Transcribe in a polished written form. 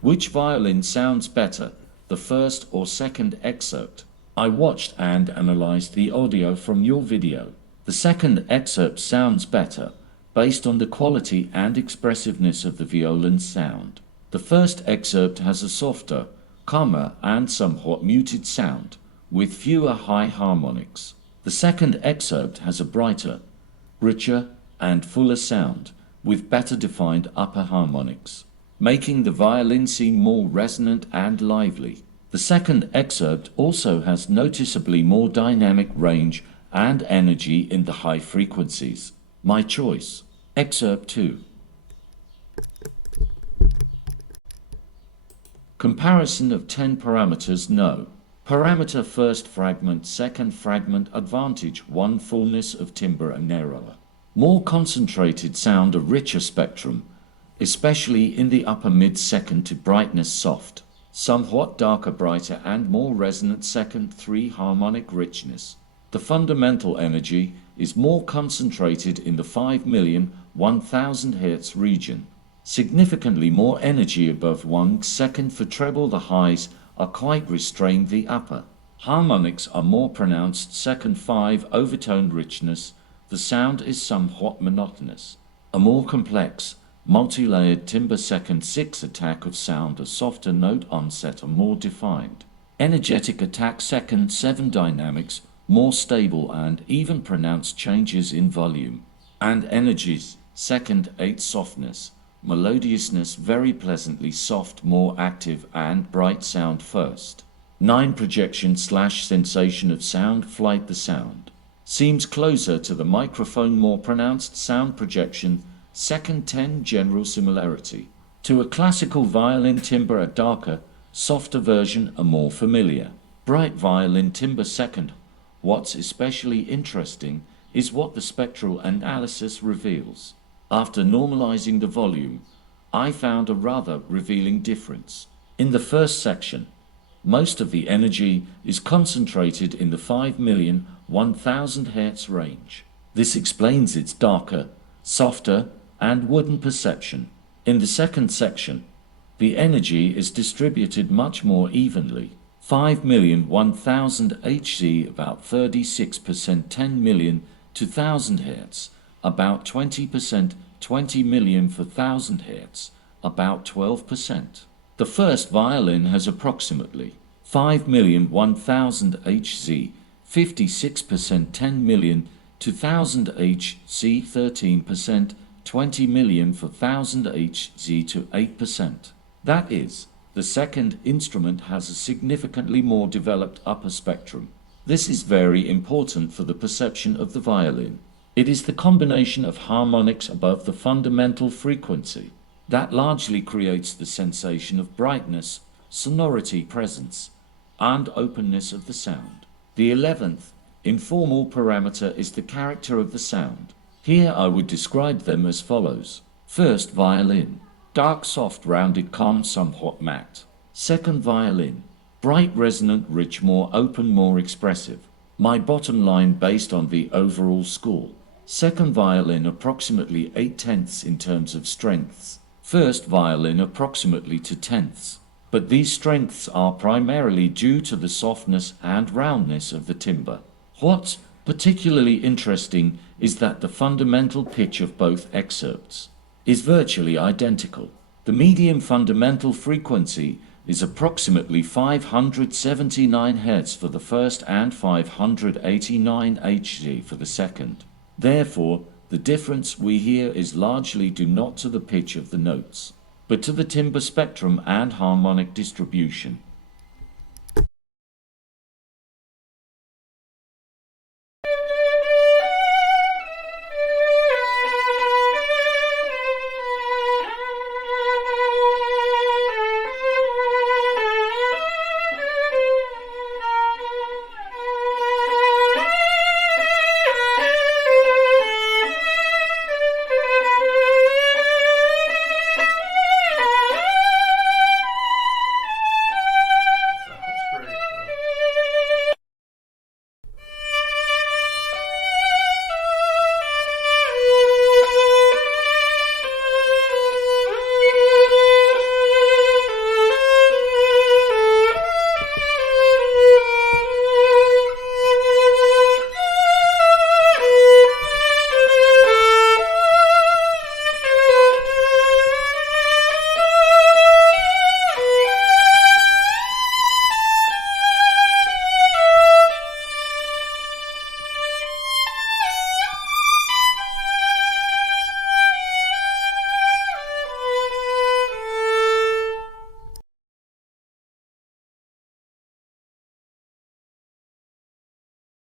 Which violin sounds better, the first or second excerpt? I watched and analyzed the audio from your video. The second excerpt sounds better, based on the quality and expressiveness of the violin's sound. The first excerpt has a softer, calmer and somewhat muted sound, with fewer high harmonics. The second excerpt has a brighter, richer and fuller sound, with better defined upper harmonics, making the violin seem more resonant and lively. The second excerpt also has noticeably more dynamic range and energy in the high frequencies. My choice. Excerpt 2. Comparison of 10 parameters. No. Parameter first fragment, second fragment advantage 1 fullness of timbre and narrower. More concentrated sound, a richer spectrum, especially in the upper mid second to brightness soft. Somewhat darker, brighter and more resonant second 3 harmonic richness. The fundamental energy is more concentrated in the 5,000,000 1000 Hz region. Significantly more energy above 1 second for treble. The highs are quite restrained. The upper harmonics are more pronounced. Second 5 overtone richness. The sound is somewhat monotonous. A more complex, multi-layered timbre. Second 6 attack of sound, a softer note onset, a more defined, energetic attack. Second 7 dynamics, more stable and even pronounced changes in volume and energies. Second 8 softness, melodiousness, very pleasantly soft, more active and bright sound. First 9 projection / sensation of sound flight. The sound seems closer to the microphone, more pronounced sound projection. Second 10 general similarity to a classical violin timbre, a darker, softer version, a more familiar, bright violin timbre. Second, what's especially interesting is what the spectral analysis reveals. After normalizing the volume, I found a rather revealing difference. In the first section, most of the energy is concentrated in the 5,000,000 1000 Hz range. This explains its darker, softer, and wooden perception. In the second section, the energy is distributed much more evenly. 5,000,000 1000 Hz, about 36%, 10,000,000 to 1000 Hz, about 20%, 20,000,000 for 1000 Hz, about 12%. The first violin has approximately 5,000,000 1000 Hz, 56%, 10,000,000 to 1000 Hz, 13%, 20,000,000 for 1000 Hz to 8%. That is, the second instrument has a significantly more developed upper spectrum. This is very important for the perception of the violin. It is the combination of harmonics above the fundamental frequency that largely creates the sensation of brightness, sonority, presence, and openness of the sound. The 11th, informal parameter is the character of the sound. Here I would describe them as follows. First violin, dark, soft, rounded, calm, somewhat matte. Second violin, bright, resonant, rich, more open, more expressive. My bottom line based on the overall score. Second violin, approximately 8/10 in terms of strengths. First violin, approximately 2/10, but these strengths are primarily due to the softness and roundness of the timbre. What's particularly interesting is that the fundamental pitch of both excerpts is virtually identical. The medium fundamental frequency is approximately 579 Hz for the first and 589 Hz for the second. Therefore, the difference we hear is largely due not to the pitch of the notes, but to the timbre spectrum and harmonic distribution.